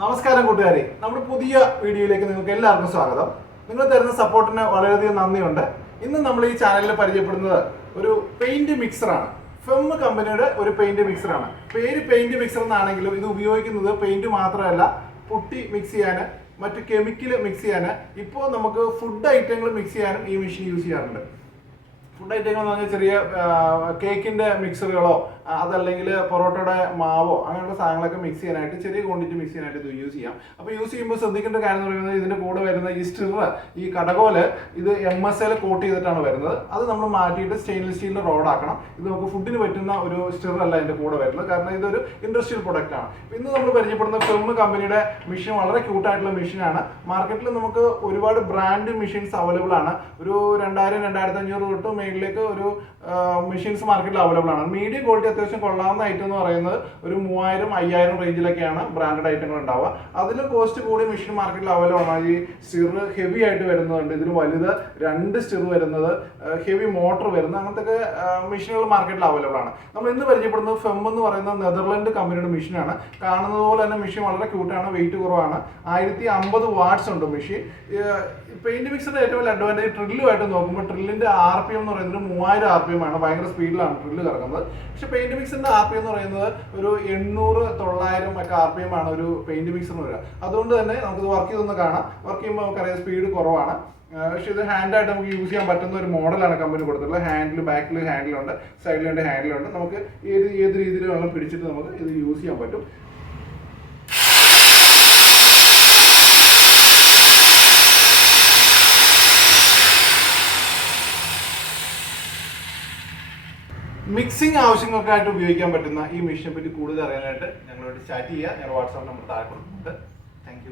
നമസ്കാരം കൂട്ടുകാരെ. നമ്മുടെ പുതിയ വീഡിയോയിലേക്ക് നിങ്ങൾക്ക് എല്ലാവർക്കും സ്വാഗതം. നിങ്ങൾ തരുന്ന സപ്പോർട്ടിന് വളരെയധികം നന്ദിയുണ്ട്. ഇന്ന് നമ്മൾ ഈ ചാനലിൽ പരിചയപ്പെടുന്നത് ഒരു പെയിന്റ് മിക്സറാണ് ഫെം കമ്പനിയുടെ ഒരു പെയിന്റ് മിക്സറാണ് പേര് പെയിന്റ് മിക്സർ എന്നാണെങ്കിലും ഇത് ഉപയോഗിക്കുന്നത് പെയിന്റ് മാത്രമല്ല പുട്ടി മിക്സ് ചെയ്യാൻ മറ്റ് കെമിക്കൽ മിക്സ് ചെയ്യാൻ ഇപ്പോൾ നമുക്ക് ഫുഡ് ഐറ്റങ്ങൾ മിക്സ് ചെയ്യാനും ഈ മെഷീൻ യൂസ് ചെയ്യാറുണ്ട്. ഫുഡ് ഐറ്റങ്ങൾ എന്ന് പറഞ്ഞാൽ ചെറിയ കേക്കിന്റെ മിക്സറുകളോ അതല്ലെങ്കിൽ പൊറോട്ടയുടെ മാവോ അങ്ങനെയുള്ള സാധനങ്ങളൊക്കെ മിക്സ് ചെയ്യാനായിട്ട് ചെറിയ ക്വാണ്ടിറ്റി മിക്സ് ചെയ്യാനായിട്ട് ഇത് യൂസ് ചെയ്യാം. അപ്പോൾ യൂസ് ചെയ്യുമ്പോൾ ശ്രദ്ധിക്കേണ്ട കാര്യം എന്ന് പറയുന്നത് ഇതിന്റെ കൂടെ വരുന്ന ഈ സ്റ്റിറർ ഈ കടകോൽ ഇത് എം എസ് എൽ കോട്ട് ചെയ്തിട്ടാണ് വരുന്നത്. അത് നമ്മൾ മാറ്റിയിട്ട് സ്റ്റെയിൻലെസ് സ്റ്റീലിന്റെ റോഡ് ആക്കണം. ഇത് നമുക്ക് ഫുഡിന് പറ്റുന്ന ഒരു സ്റ്റിറർ അല്ല ഇതിന്റെ കൂടെ വരുന്നത്. കാരണം ഇതൊരു ഇൻഡസ്ട്രിയൽ പ്രൊഡക്റ്റ് ആണ്. ഇന്ന് നമ്മൾ പരിചയപ്പെടുന്ന ഫിലിം കമ്പനിയുടെ മെഷീൻ വളരെ ക്യൂട്ടായിട്ടുള്ള മെഷീനാണ് മാർക്കറ്റിൽ നമുക്ക് ഒരുപാട് ബ്രാൻഡ് മെഷീൻസ് അവൈലബിൾ ആണ്. ഒരു രണ്ടായിരം രണ്ടായിരത്തി അഞ്ഞൂറ് തൊട്ട് മേളിലേക്ക് ഒരു മെഷീൻസ് മാർക്കറ്റിൽ അവൈലബിൾ ആണ്. മീഡിയം ക്വാളിറ്റി അത്യാവശ്യം കൊള്ളാവുന്ന ഐറ്റം എന്ന് പറയുന്നത് ഒരു മൂവായിരം അയ്യായിരം റേഞ്ചിലൊക്കെയാണ് ബ്രാൻഡഡ് ഐറ്റങ്ങൾ ഉണ്ടാവുക. അതിൽ കോസ്റ്റ് കൂടി മെഷീൻ മാർക്കറ്റിൽ അവൈലബിൾ ആണ്. ഈ സ്റ്റിർ ഹെവി ആയിട്ട് വരുന്നുണ്ട്. ഇതിന് വലുത് രണ്ട് സ്റ്റിർ വരുന്നത് ഹെവി മോട്ടർ വരുന്നത് അങ്ങനത്തെ മെഷീനുകൾ മാർക്കറ്റിൽ അവൈലബിൾ ആണ്. നമ്മൾ ഇന്ന് പരിചയപ്പെടുന്നത് ഫെം എന്ന് പറയുന്ന നെതർലൻഡ് കമ്പനിയുടെ മെഷീനാണ് കാണുന്നത് പോലെ തന്നെ മെഷീൻ വളരെ ക്യൂട്ടാണ് വെയിറ്റ് കുറവാണ്. ആയിരത്തി അമ്പത് വാട്ട്സ് ഉണ്ട് മെഷീൻ പെയിന്റ് മിക്സിന്റെ ഏറ്റവും വലിയ അഡ്വാന്റേജ് ഡ്രില്ലുമായിട്ട് നോക്കുമ്പോൾ ഡ്രില്ലിന്റെ ആർ പി എം പറയുന്നത് മൂവായിരം ആർ പി എം ആണ്. ഭയങ്കര സ്പീഡിലാണ് ഡ്രില്ല് കിടക്കുന്നത് പക്ഷെ പെയിന്റ് മിക്സിന്റെ ആർ പി എന്ന് പറയുന്നത് ഒരു എണ്ണൂറ് തൊള്ളായിരം ഒക്കെ ആർ പി എം ആണ് ഒരു പെയിന്റ് മിക്സറിന് വരിക. അതുകൊണ്ട് തന്നെ നമുക്കിത് വർക്ക് ചെയ്തൊന്ന് കാണാം. വർക്ക് ചെയ്യുമ്പോൾ നമുക്കറിയാം സ്പീഡ് കുറവാണ്. പക്ഷേ ഇത് ഹാൻഡായിട്ട് നമുക്ക് യൂസ് ചെയ്യാൻ പറ്റുന്ന ഒരു മോഡലാണ് കമ്പനി കൊടുത്തിട്ടുള്ളത്. ഹാൻഡിൽ ബാക്കിൽ ഹാൻഡിലുണ്ട് സൈഡിലുണ്ട് ഹാൻഡിലുണ്ട് നമുക്ക് ഏത് ഏത് രീതിയിൽ വേണം പിടിച്ചിട്ട് നമുക്ക് ഇത് യൂസ് ചെയ്യാൻ പറ്റും. മിക്സിംഗ് ആവശ്യങ്ങൾക്കായിട്ട് ഉപയോഗിക്കാൻ പറ്റുന്ന ഈ മെഷീനെ പറ്റി കൂടുതൽ അറിയാനായിട്ട് ഞങ്ങളോട് ചാറ്റ് ചെയ്യുക. ഞങ്ങളുടെ വാട്സാപ്പ് നമ്പർ താഴെ കൊടുക്കുന്നുണ്ട്. താങ്ക്